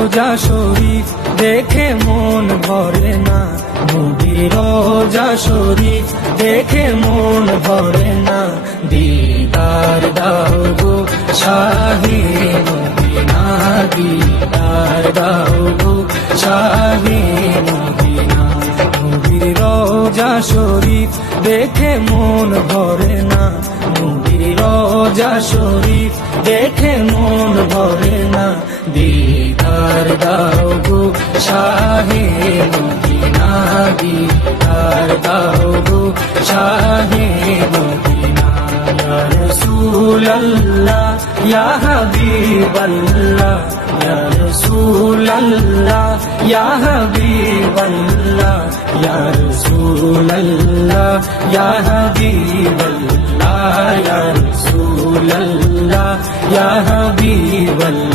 রোজা শরীফ দেখে মন ভরে না, নবীর রোজা শরীফ দেখে মন ভরে না। দিদার দাও গো শাহে মদিনা, দিদার দাও গো শাহে মদিনা। নবীর রোজা শরীফ দেখে মন ভরে না, নবীর রোজা শরীফ দেখে মন ভরে না। দিদার দাও গো শাহে মদিনা, দিদার দাও গো শাহে মদিনা। ইয়া রাসূলুল্লাহ ইয়া হাবিবাল্লাহ, ইয়া রাসূলুল্লাহ ইয়া হাবিবাল্লাহ, ইয়া রাসূলুল্লাহ ইয়া হাবিবাল্লাহ, ইয়া রাসূলুল্লাহ ইয়া হাবিবাল্লাহ।